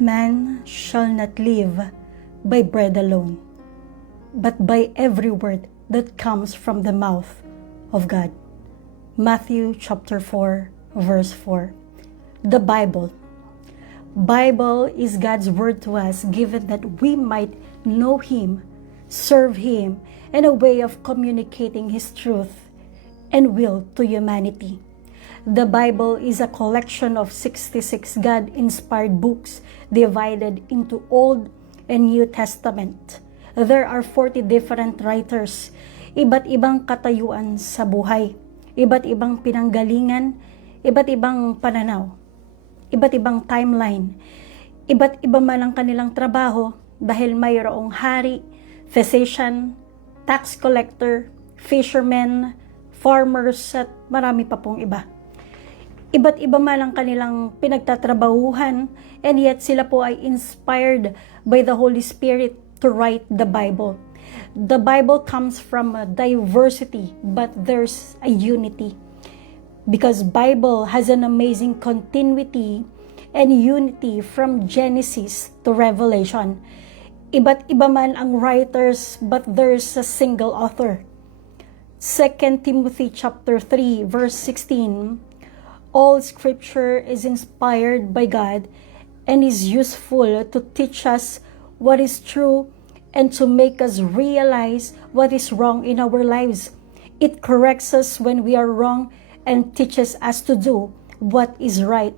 Man shall not live by bread alone, but by every word that comes from the mouth of God. Matthew chapter 4, verse 4. The Bible. Bible is God's word to us, given that we might know Him, serve Him, and a way of communicating His truth and will to humanity. The Bible is a collection of 66 God-inspired books divided into Old and New Testament. There are 40 different writers, iba't ibang katayuan sa buhay, iba't ibang pinanggalingan, iba't ibang pananaw, iba't ibang timeline, iba't iba man ang kanilang trabaho dahil mayroong hari, physician, tax collector, fishermen, farmers at marami pa pong iba. Iba't iba man ang kanilang pinagtatrabahuhan, and yet sila po ay inspired by the Holy Spirit to write the Bible. The Bible comes from a diversity, but there's a unity. Because Bible has an amazing continuity and unity from Genesis to Revelation. Iba't iba man ang writers, but there's a single author. 2 Timothy chapter 3, verse 16, all scripture is inspired by God and is useful to teach us what is true and to make us realize what is wrong in our lives. It corrects us when we are wrong and teaches us to do what is right.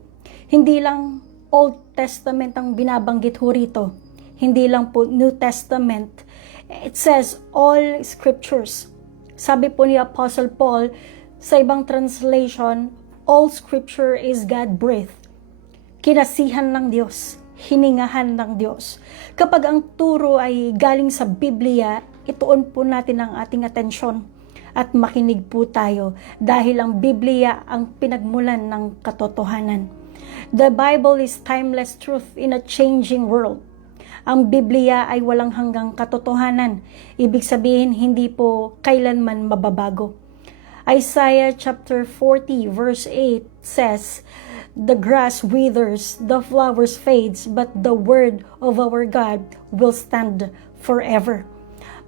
Hindi lang Old Testament ang binabanggit ho rito. Hindi lang po New Testament. It says all scriptures. Sabi po ni Apostle Paul sa ibang translation, all scripture is God-breathed. Kinasihan ng Diyos, hiningahan ng Diyos. Kapag ang turo ay galing sa Biblia, ituon po natin ang ating atensyon at makinig po tayo dahil ang Biblia ang pinagmulan ng katotohanan. The Bible is timeless truth in a changing world. Ang Biblia ay walang hanggang katotohanan. Ibig sabihin, hindi po kailanman mababago. Isaiah chapter 40 verse 8 says, the grass withers, the flowers fades, but the word of our God will stand forever.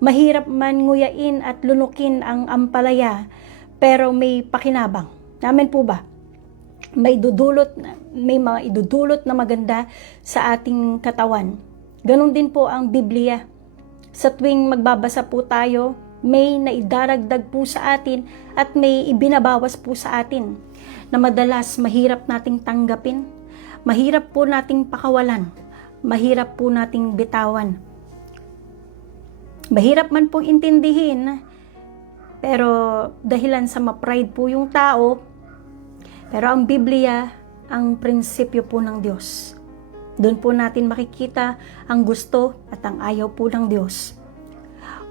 Mahirap man nguyain at lunukin ang ampalaya, pero may pakinabang. Amen po ba? May mga idudulot na maganda sa ating katawan. Ganon din po ang Biblia. Sa tuwing magbabasa po tayo, may naidaragdag po sa atin at may ibinabawas po sa atin na madalas mahirap nating tanggapin, mahirap po nating pakawalan, mahirap po nating bitawan. Mahirap man pong intindihin, pero dahilan sa ma-pride po yung tao, pero ang Biblia, ang prinsipyo po ng Diyos. Doon po natin makikita ang gusto at ang ayaw po ng Diyos.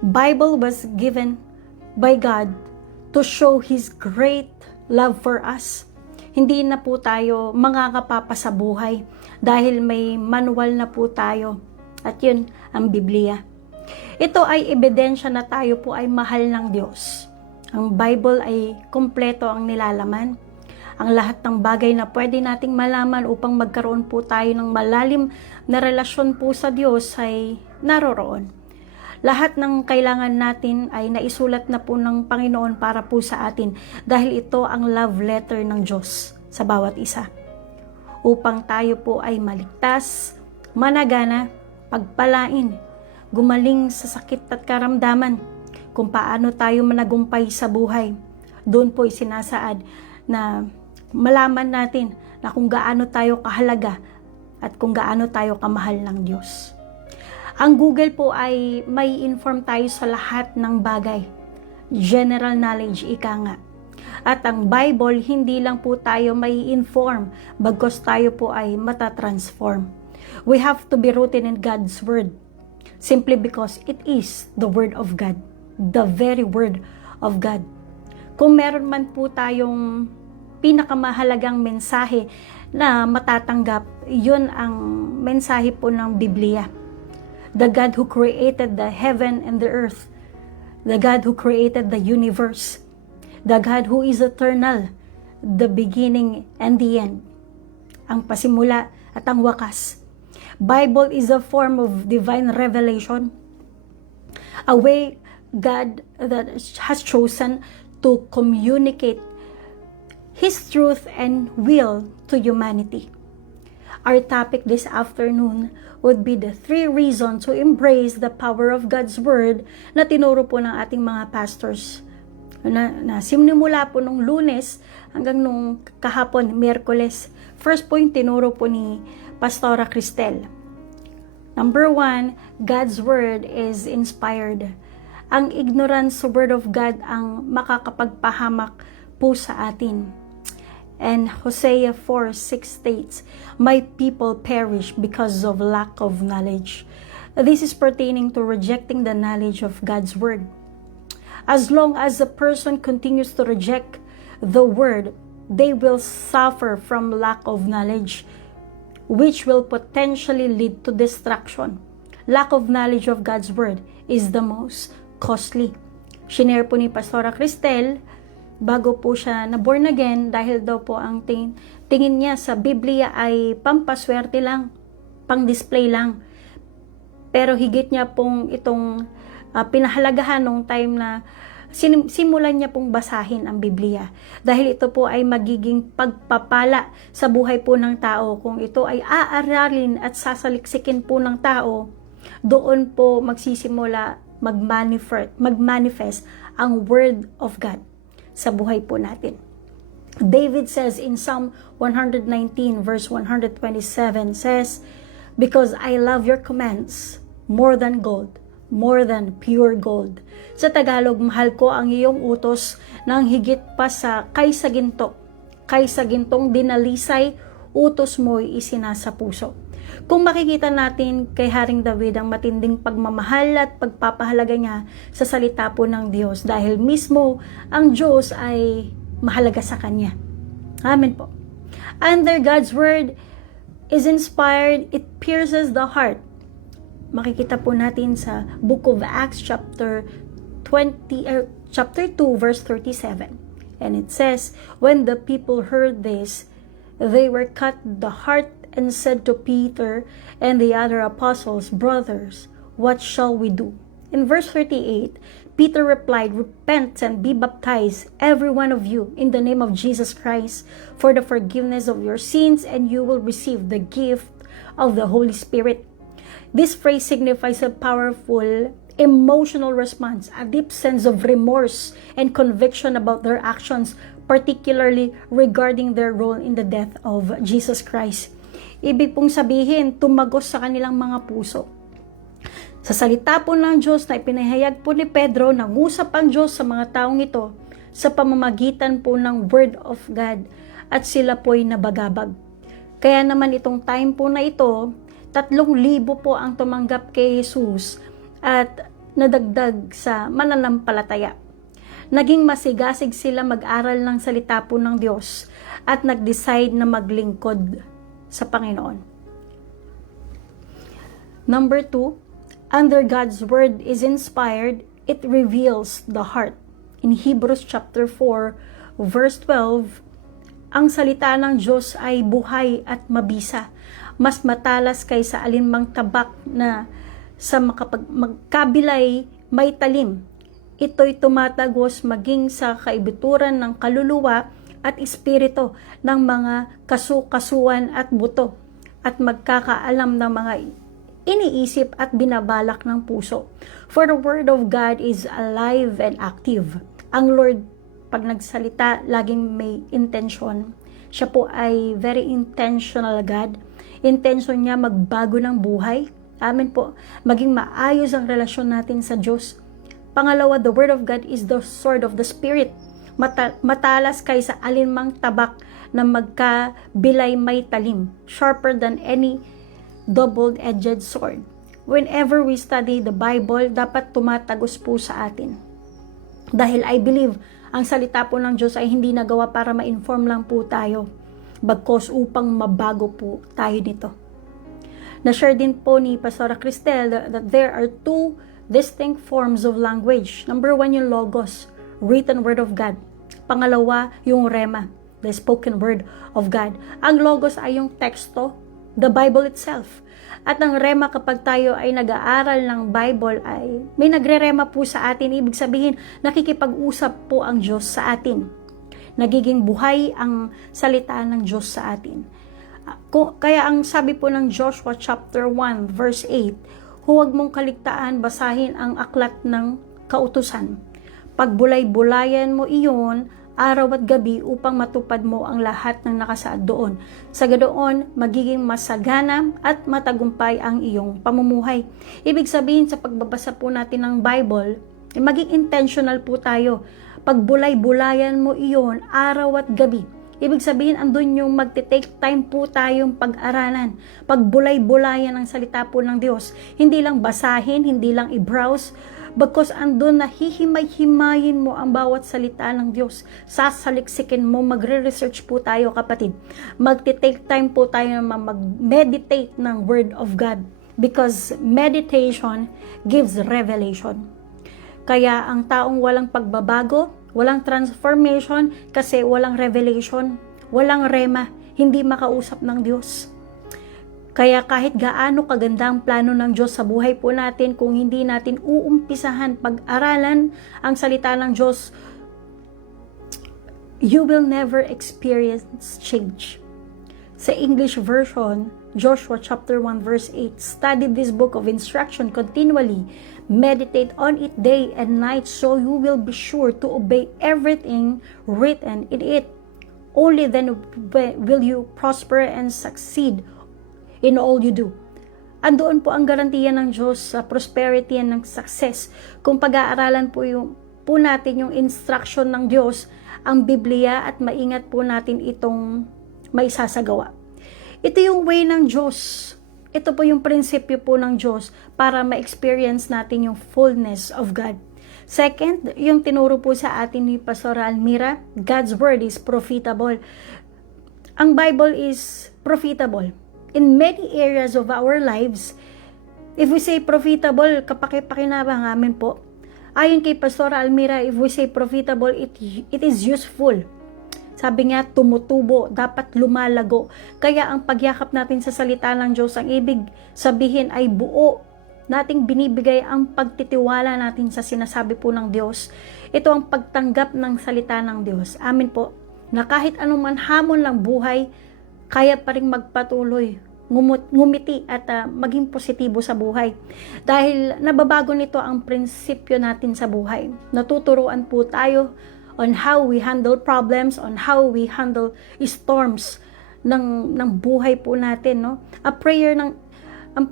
Bible was given by God to show His great love for us. Hindi na po tayo mangangapapa sa buhay dahil may manual na po tayo. At yun, ang Biblia. Ito ay ebidensya na tayo po ay mahal ng Diyos. Ang Bible ay kumpleto ang nilalaman. Ang lahat ng bagay na pwede nating malaman upang magkaroon po tayo ng malalim na relasyon po sa Diyos ay naroroon. Lahat ng kailangan natin ay naisulat na po ng Panginoon para po sa atin dahil ito ang love letter ng Diyos sa bawat isa. Upang tayo po ay maligtas, managana, pagpalain, gumaling sa sakit at karamdaman, kung paano tayo managumpay sa buhay. Doon po isinasaad na malaman natin na kung gaano tayo kahalaga at kung gaano tayo kamahal ng Diyos. Ang Google po ay may inform tayo sa lahat ng bagay. General knowledge, ika nga. At ang Bible, hindi lang po tayo may inform, bagkus tayo po ay matatransform. We have to be rooted in God's Word, simply because it is the Word of God, the very Word of God. Kung meron man po tayong pinakamahalagang mensahe na matatanggap, yun ang mensahe po ng Biblia. The God who created the heaven and the earth, the God who created the universe, the God who is eternal, the beginning and the end, ang pasimula at ang wakas. Bible is a form of divine revelation, a way God that has chosen to communicate His truth and will to humanity. Our topic this afternoon would be the 3 reasons to embrace the power of God's Word na tinuro po ng ating mga pastors. Na simula po nung Lunes hanggang nung kahapon, Miyerkules. First point, tinuro po ni Pastora Cristel. Number 1, God's Word is inspired. Ang ignorance sa Word of God ang makakapagpahamak po sa atin. And Hosea 4:6 states, "My people perish because of lack of knowledge." This is pertaining to rejecting the knowledge of God's Word. As long as a person continues to reject the Word, they will suffer from lack of knowledge, which will potentially lead to destruction. Lack of knowledge of God's Word is the most costly. Shinare po ni Pastora Cristel, bago po siya na born again, dahil daw po ang tingin niya sa Biblia ay pampaswerte lang, pang display lang. Pero higit niya pong itong pinahalagahan nung time na simulan niya pong basahin ang Biblia. Dahil ito po ay magiging pagpapala sa buhay po ng tao. Kung ito ay aaralin at sasaliksikin po ng tao, doon po magsisimula magmanifest ang Word of God sa buhay po natin. David says in Psalm 119 verse 127 says, "Because I love your commands more than gold, more than pure gold." Sa Tagalog, mahal ko ang iyong utos ng higit pa sa kaysa ginto. Kaysa gintong dinalisay, utos mo'y isinasa puso. Kung makikita natin kay Haring David ang matinding pagmamahal at pagpapahalaga niya sa salita po ng Diyos, dahil mismo ang Diyos ay mahalaga sa kanya. Amen po. Under God's Word is inspired, it pierces the heart. Makikita po natin sa Book of Acts chapter 2 verse 37. And it says, "When the people heard this, they were cut the heart and said to Peter and the other apostles, 'Brothers, what shall we do?' In verse 38, Peter replied, 'Repent and be baptized, every one of you, in the name of Jesus Christ, for the forgiveness of your sins, and you will receive the gift of the Holy Spirit.'" This phrase signifies a powerful emotional response, a deep sense of remorse and conviction about their actions, particularly regarding their role in the death of Jesus Christ. Ibig pong sabihin, tumagos sa kanilang mga puso. Sa salita po ng Diyos na ipinahayag po ni Pedro, nangusap ang Diyos sa mga taong ito sa pamamagitan po ng Word of God, at sila po'y nabagabag. Kaya naman itong time po na ito, 3,000 po ang tumanggap kay Jesus at nadagdag sa mananampalataya. Naging masigasig sila mag-aral ng salita po ng Diyos at nag-decide na maglingkod sa Panginoon. Number 2, under God's Word is inspired, it reveals the heart. In Hebrews chapter 4, verse 12, ang salita ng Diyos ay buhay at mabisa, mas matalas kaysa alinmang tabak na sa magkabilay may talim. Ito'y tumatagos maging sa kaibituran ng kaluluwa at espiritu ng mga kasukasuan at buto, at magkakaalam ng mga iniisip at binabalak ng puso. For the Word of God is alive and active. Ang Lord, pag nagsalita, laging may intention. Siya po ay very intentional God. Intention niya magbago ng buhay. Amen po. Maging maayos ang relasyon natin sa Diyos. Pangalawa, the Word of God is the sword of the Spirit. Matalas kaysa alinmang tabak na magkabilay may talim, sharper than any double-edged sword. Whenever we study the Bible, dapat tumatagos po sa atin. Dahil I believe, ang salita po ng Diyos ay hindi nagawa para ma-inform lang po tayo, bagkos upang mabago po tayo nito. Na-share din po ni Pastora Cristel that there are 2 distinct forms of language. Number 1, yung Logos, written word of God. Pangalawa, yung Rema, the spoken word of God. Ang Logos ay yung teksto, the Bible itself. At ang rema kapag tayo ay nag-aaral ng Bible ay may nagre-rema po sa atin. Ibig sabihin, nakikipag-usap po ang Diyos sa atin. Nagiging buhay ang salita ng Diyos sa atin. Kaya ang sabi po ng Joshua chapter 1 verse 8, huwag mong kaligtaan basahin ang aklat ng kautusan. Pagbulay-bulayan mo iyon araw at gabi upang matupad mo ang lahat ng nakasaad doon. Sa ganoon, magiging masagana at matagumpay ang iyong pamumuhay. Ibig sabihin sa pagbabasa po natin ng Bible, maging intentional po tayo. Pagbulay-bulayan mo iyon araw at gabi. Ibig sabihin, andun yung magte-take time po tayong pag-aralan. Pagbulay-bulayan ang salita po ng Diyos. Hindi lang basahin, hindi lang i-browse, bagkus andun na hihimay-himayin mo ang bawat salita ng Diyos. Sasaliksikin mo, magre-research po tayo kapatid. Magte-take time po tayo na mag-meditate ng Word of God. Because meditation gives revelation. Kaya ang taong walang pagbabago, walang transformation, kasi walang revelation, walang rema, hindi makausap ng Diyos. Kaya kahit gaano kaganda ang plano ng Diyos sa buhay po natin, kung hindi natin uumpisahan pag-aralan ang salita ng Diyos, you will never experience change. Sa English version, Joshua chapter 1 verse 8, study this book of instruction continually, meditate on it day and night, so you will be sure to obey everything written in it. Only then will you prosper and succeed in all you do. Andoon po ang garantiya ng Diyos sa prosperity and ng success. Kung pag-aaralan po natin yung instruction ng Diyos, ang Biblia, at maingat po natin itong maisasagawa. Ito yung way ng Diyos. Ito po yung prinsipyo po ng Diyos para ma-experience natin yung fullness of God. Second, yung tinuro po sa atin ni Pastor Almira, God's Word is profitable. Ang Bible is profitable. In many areas of our lives, if we say profitable, kapaki-pakinabang amin po. Ayon kay Pastor Almira, if we say profitable, it is useful. Sabi nga, tumutubo, dapat lumalago. Kaya ang pagyakap natin sa salita ng Diyos, ang ibig sabihin ay buo nating binibigay ang pagtitiwala natin sa sinasabi po ng Diyos. Ito ang pagtanggap ng salita ng Diyos. Amin po, na kahit anuman hamon ng buhay, kaya pa rin magpatuloy, ngumiti at maging positibo sa buhay. Dahil nababago nito ang prinsipyo natin sa buhay. Natuturuan po tayo on how we handle problems, on how we handle storms ng buhay po natin, no? Ang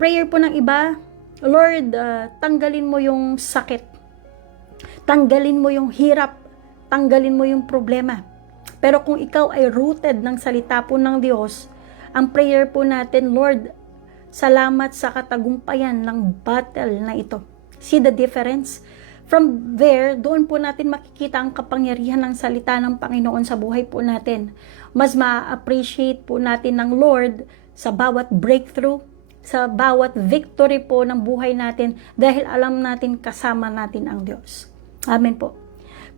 prayer po ng iba, Lord, tanggalin mo yung sakit. Tanggalin mo yung hirap. Tanggalin mo yung problema. Pero kung ikaw ay rooted ng salita po ng Diyos, ang prayer po natin, Lord, salamat sa katagumpayan ng battle na ito. See the difference? From there, doon po natin makikita ang kapangyarihan ng salita ng Panginoon sa buhay po natin. Mas ma-appreciate po natin ng Lord sa bawat breakthrough, sa bawat victory po ng buhay natin, dahil alam natin kasama natin ang Diyos. Amen po.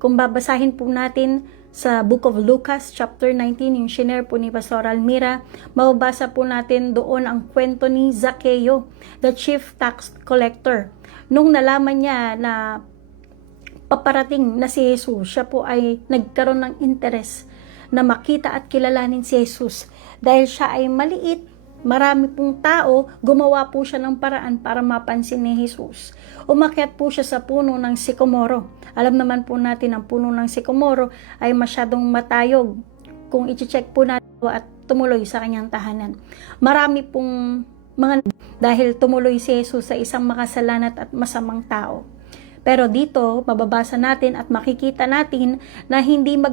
Kung babasahin po natin sa Book of Lucas, chapter 19, yung shinare po ni Pastor Almira, mababasa po natin doon ang kwento ni Zaccheo, the chief tax collector. Nung nalaman niya na paparating na si Jesus, siya po ay nagkaroon ng interes na makita at kilalanin si Jesus. Dahil siya ay maliit, marami pong tao, gumawa po siya ng paraan para mapansin ni Jesus. Umakyat po siya sa puno ng sikomoro. Alam naman po natin ang puno ng sikomoro ay masyadong matayog kung i-check po natin at tumuloy sa kanyang tahanan. Marami pong mga dahil tumuloy si Jesus sa isang makasalanat at masamang tao. Pero dito, mababasa natin at makikita natin na hindi na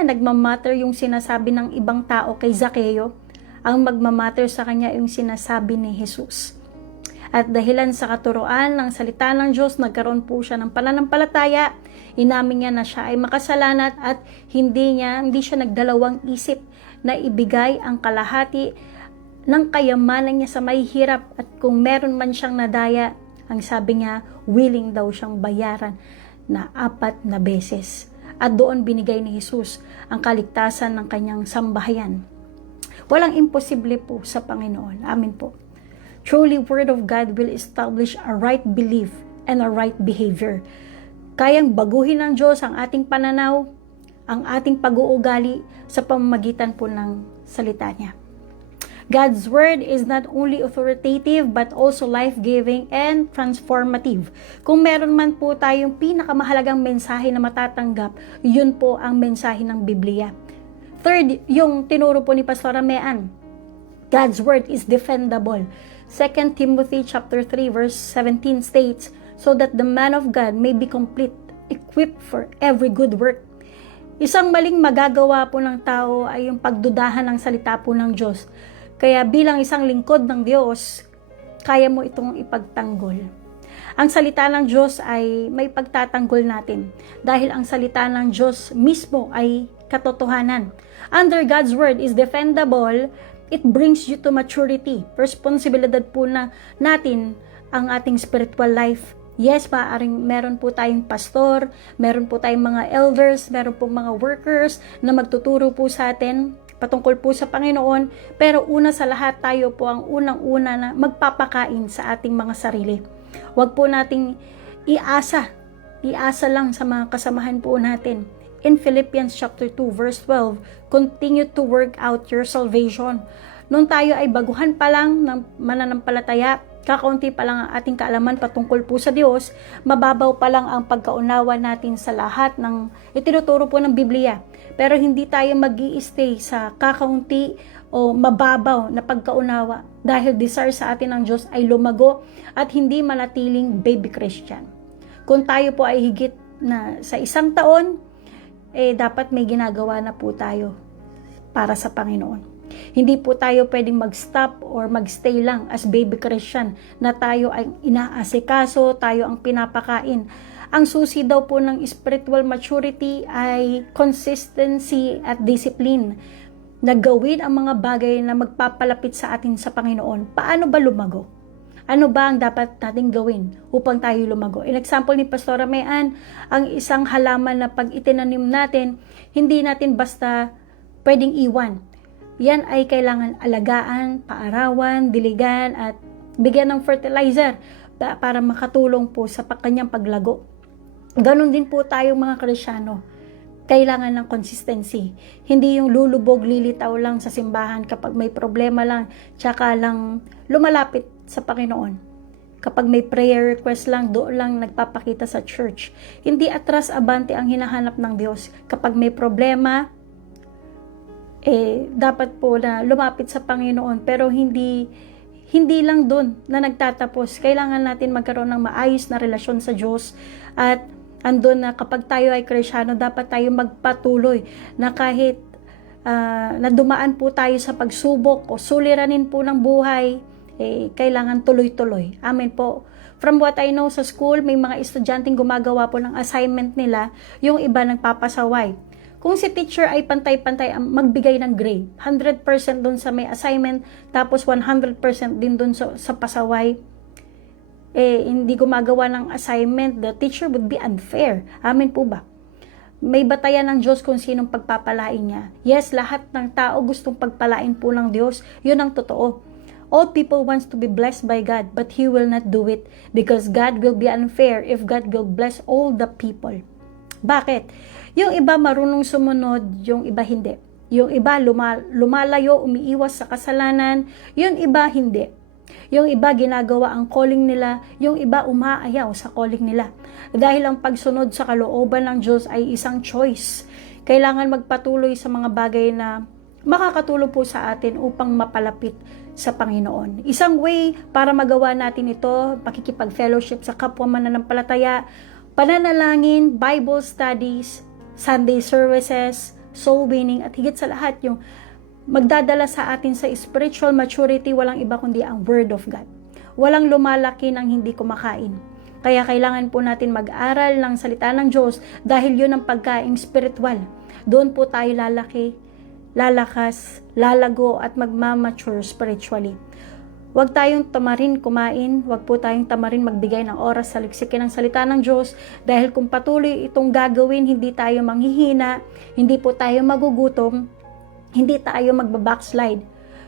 nagmamatter yung sinasabi ng ibang tao kay Zaccheo. Ang magmamatter sa kanya yung sinasabi ni Jesus. At dahilan sa katuruan ng salita ng Diyos, nagkaroon po siya ng pananampalataya. Inamin niya na siya ay makasalanat at hindi siya nagdalawang isip na ibigay ang kalahati ng kayamanan niya sa mahihirap, at kung meron man siyang nadaya, ang sabi niya, willing daw siyang bayaran na 4 na beses. At doon binigay ni Jesus ang kaligtasan ng kanyang sambahayan. Walang imposible po sa Panginoon. Amen po. Truly, Word of God will establish a right belief and a right behavior. Kayang baguhin ng Diyos ang ating pananaw, ang ating pag-uugali sa pamamagitan po ng salita niya. God's Word is not only authoritative but also life-giving and transformative. Kung meron man po tayong pinakamahalagang mensahe na matatanggap, yun po ang mensahe ng Biblia. Third, yung tinuro po ni Pastor Amean, God's Word is defendable. 2 Timothy chapter 3 verse 17 states, so that the man of God may be complete, equipped for every good work. Isang maling magagawa po ng tao ay yung pagdudahan ng salita po ng Diyos. Kaya bilang isang lingkod ng Diyos, kaya mo itong ipagtanggol. Ang salita ng Diyos ay may pagtatanggol natin dahil ang salita ng Diyos mismo ay katotohanan. Under God's Word is defendable, it brings you to maturity. Responsibilidad po na natin ang ating spiritual life. Yes, maaaring meron po tayong pastor, meron po tayong mga elders, meron po mga workers na magtuturo po sa atin patungkol po sa Panginoon, pero una sa lahat tayo po ang unang-una na magpapakain sa ating mga sarili. Huwag po nating iasa lang sa mga kasamahan po natin. In Philippians chapter 2 verse 12, continue to work out your salvation. Nung tayo ay baguhan pa lang ng mananampalataya, kakaunti pa lang ang ating kaalaman patungkol po sa Diyos, mababaw pa lang ang pagkaunawa natin sa lahat ng itinuturo po ng Biblia. Pero hindi tayo mag-i-stay sa kakaunti o mababaw na pagkaunawa dahil desire sa atin ng Diyos ay lumago at hindi manatiling baby Christian. Kung tayo po ay higit na sa 1 taon, dapat may ginagawa na po tayo para sa Panginoon. Hindi po tayo pwedeng mag-stop or mag-stay lang as baby Christian na tayo ay inaasikaso, tayo ang pinapakain. Ang susi daw po ng spiritual maturity ay consistency at discipline. Na gawin ang mga bagay na magpapalapit sa atin sa Panginoon. Paano ba lumago? Ano ba ang dapat nating gawin upang tayo lumago? In example ni Pastor Amean, ang isang halaman na pag itinanim natin, hindi natin basta pwedeng iwan. Yan ay kailangan alagaan, paarawan, diligan at bigyan ng fertilizer para makatulong po sa kanyang paglago. Ganon din po tayong mga Kristyano. Kailangan ng consistency. Hindi yung lulubog, lilitaw lang sa simbahan kapag may problema lang, tsaka lang lumalapit sa Panginoon. Kapag may prayer request lang, doon lang nagpapakita sa church. Hindi atras abante ang hinahanap ng Diyos. Kapag may problema, dapat po na lumapit sa Panginoon. Pero hindi lang doon na nagtatapos. Kailangan natin magkaroon ng maayos na relasyon sa Diyos at andun na kapag tayo ay Kristyano, dapat tayo magpatuloy na kahit na dumaan po tayo sa pagsubok o suliranin po ng buhay, kailangan tuloy-tuloy. Amen po. From what I know sa school, may mga estudyanteng gumagawa po ng assignment nila, yung iba nagpapasaway. Kung si teacher ay pantay-pantay ang magbigay ng grade, 100% dun sa may assignment, tapos 100% din dun sa pasaway, hindi gumagawa ng assignment, the teacher would be unfair. Amen po ba? May batayan ng Diyos kung sinong pagpapalain niya. Yes, lahat ng tao gustong pagpalain po ng Diyos. Yun ang totoo. All people wants to be blessed by God, but He will not do it because God will be unfair if God will bless all the people. Bakit? Yung iba marunong sumunod, yung iba hindi. Yung iba lumalayo, umiiwas sa kasalanan, yung iba hindi. Yung iba ginagawa ang calling nila, yung iba umaayaw sa calling nila. Dahil ang pagsunod sa kalooban ng Diyos ay isang choice. Kailangan magpatuloy sa mga bagay na makakatulong po sa atin upang mapalapit sa Panginoon. Isang way para magawa natin ito, pakikipag-fellowship sa kapwa mananampalataya, pananalangin, Bible studies, Sunday services, soul winning, at higit sa lahat yung magdadala sa atin sa spiritual maturity, walang iba kundi ang Word of God. Walang lumalaki ng hindi kumakain. Kaya kailangan po natin mag-aral ng salita ng Diyos dahil yun ang pagkaing spiritual. Doon po tayo lalaki, lalakas, lalago at magmamature spiritually. Huwag tayong tamarin kumain, huwag po tayong tamarin magbigay ng oras sa liksikin ng salita ng Diyos dahil kung patuloy itong gagawin, hindi tayo manghihina, hindi po tayo magugutom, hindi tayo magbabackslide.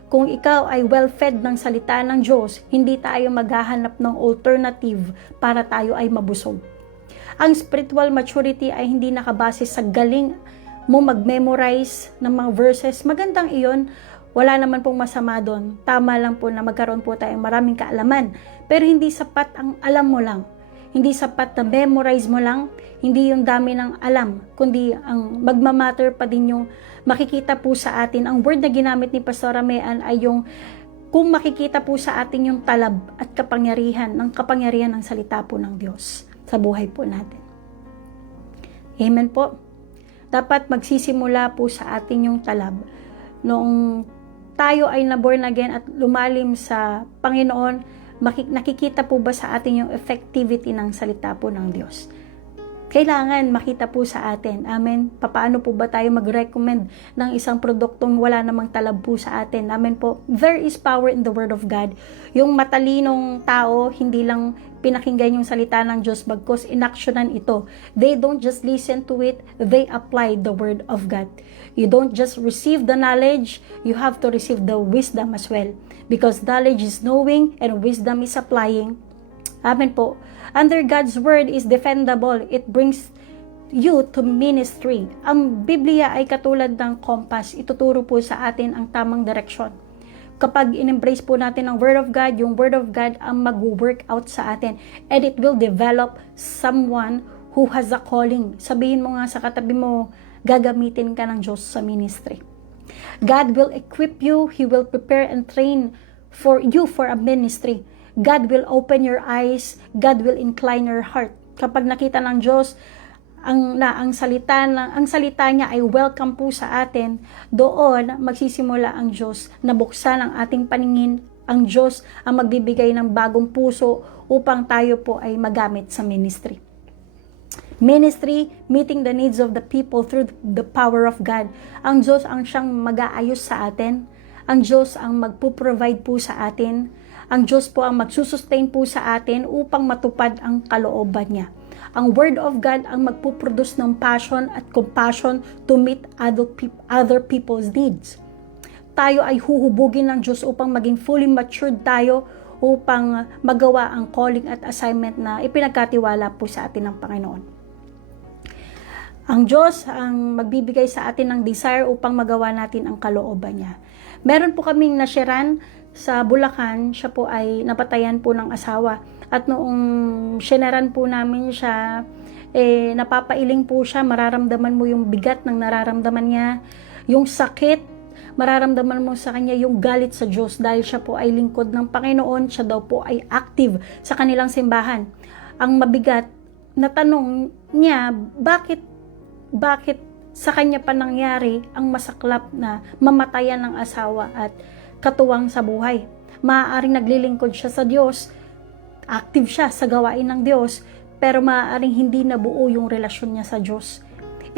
Kung ikaw ay well-fed ng salita ng Diyos, hindi tayo maghahanap ng alternative para tayo ay mabusog. Ang spiritual maturity ay hindi nakabase sa galing mo mag-memorize ng mga verses. Magandang iyon, wala naman pong masama doon. Tama lang po na magkaroon po tayong maraming kaalaman. Pero hindi sapat ang alam mo lang. Hindi sapat na memorize mo lang. Hindi yung dami ng alam, kundi ang magmamatter pa din yung makikita po sa atin. Ang word na ginamit ni Pastor Amean ay yung kung makikita po sa atin yung talab at kapangyarihan ng salita po ng Diyos sa buhay po natin. Amen po. Dapat magsisimula po sa atin yung talab. Noong tayo ay na-born again at lumalim sa Panginoon, nakikita po ba sa atin yung effectivity ng salita po ng Diyos? Kailangan makita po sa atin. Amen. Paano po ba tayo mag-recommend ng isang produktong wala namang talab po sa atin? Amen po. There is power in the Word of God. Yung matalinong tao, hindi lang pinakinggan yung salita ng Diyos, bagkus inaksyonan ito. They don't just listen to it, they apply the Word of God. You don't just receive the knowledge, you have to receive the wisdom as well. Because knowledge is knowing and wisdom is applying. Amen po. Under God's word is defendable. It brings you to ministry. Ang Biblia ay katulad ng compass. Ituturo po sa atin ang tamang direksyon. Kapag in-embrace po natin ang Word of God, yung Word of God ang mag-work out sa atin. And it will develop someone who has a calling. Sabihin mo nga sa katabi mo, gagamitin ka ng Diyos sa ministry. God will equip you. He will prepare and train for you for a ministry. God will open your eyes. God will incline your heart. Kapag nakita ng Diyos, ang salita niya ay welcome po sa atin, doon magsisimula ang Diyos na buksan ang ating paningin. Ang Diyos ang magbibigay ng bagong puso upang tayo po ay magamit sa ministry. Ministry, meeting the needs of the people through the power of God. Ang Diyos ang siyang mag-aayos sa atin. Ang Diyos ang magpo-provide po sa atin. Ang Diyos po ang magsusustain po sa atin upang matupad ang kalooban niya. Ang Word of God ang magpuproduce ng passion at compassion to meet other people's needs. Tayo ay huhubugin ng Diyos upang maging fully matured tayo upang magawa ang calling at assignment na ipinagkatiwala po sa atin ng Panginoon. Ang Diyos ang magbibigay sa atin ng desire upang magawa natin ang kalooban niya. Meron po kaming nasharean sa Bulacan, siya po ay napatayan po ng asawa. At noong sharean po namin siya, napapailing po siya, mararamdaman mo yung bigat ng nararamdaman niya, yung sakit, mararamdaman mo sa kanya yung galit sa Diyos dahil siya po ay lingkod ng Panginoon, siya daw po ay active sa kanilang simbahan. Ang mabigat na tanong niya, bakit sa kanya pa nangyari ang masaklap na mamatayan ng asawa at katuwang sa buhay. Maaaring naglilingkod siya sa Diyos, active siya sa gawain ng Diyos, pero maaaring hindi nabuo yung relasyon niya sa Diyos.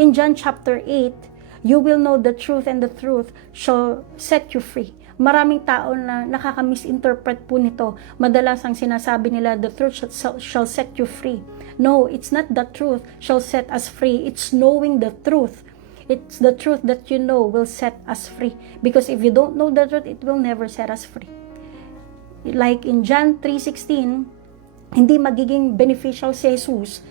In John chapter 8, you will know the truth and the truth shall set you free. Maraming tao na nakaka-misinterpret po nito. Madalas ang sinasabi nila, the truth shall set you free. No, it's not the truth shall set us free. It's knowing the truth. It's the truth that you know will set us free. Because if you don't know the truth, it will never set us free. Like in John 3:16, hindi magiging beneficial si Jesus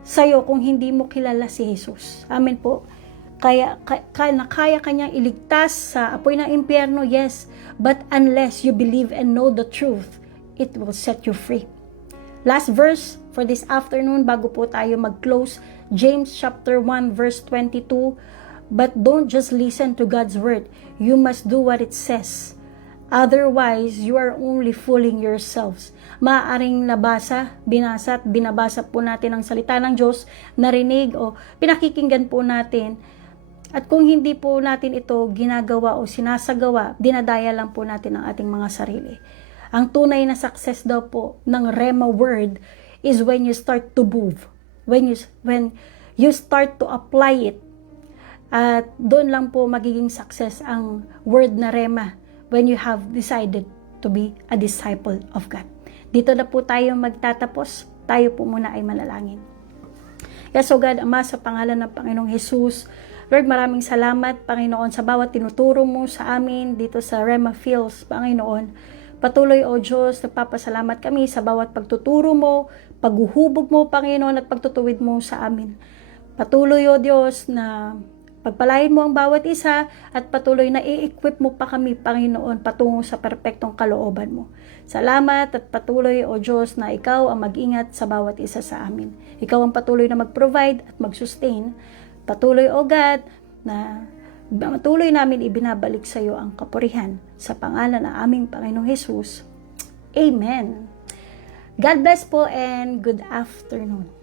sa'yo kung hindi mo kilala si Jesus. Amen po. Kaya kanyang iligtas sa apoy ng impyerno, yes. But unless you believe and know the truth, it will set you free. Last verse for this afternoon bago po tayo mag-close, James chapter 1 verse 22, but don't just listen to God's word. You must do what it says. Otherwise, you are only fooling yourselves. Maaaring binasa at binabasa po natin ang salita ng Diyos, narinig o pinakikinggan po natin. At kung hindi po natin ito ginagawa o sinasagawa, dinadaya lang po natin ang ating mga sarili. Ang tunay na success daw po ng Rhema word is when you start to move. When you start to apply it. At doon lang po magiging success ang word na Rhema when you have decided to be a disciple of God. Dito na po tayo magtatapos. Tayo po muna ay manalangin. Yes, O God, Ama, sa pangalan ng Panginoong Jesus, Lord, maraming salamat, Panginoon, sa bawat tinuturo mo sa amin dito sa Rema Fields, Panginoon. Patuloy, O Diyos, nagpapasalamat kami sa bawat pagtuturo mo, paghuhubog mo, Panginoon, at pagtutuwid mo sa amin. Patuloy, O Diyos, na pagpalain mo ang bawat isa at patuloy na i-equip mo pa kami, Panginoon, patungo sa perpektong kalooban mo. Salamat at patuloy, O Diyos, na ikaw ang mag-ingat sa bawat isa sa amin. Ikaw ang patuloy na mag-provide at mag-sustain. Patuloy, O God, na patuloy namin ibinabalik sa iyo ang kapurihan sa pangalan ng aming Panginoong Hesus. Amen. God bless po and good afternoon.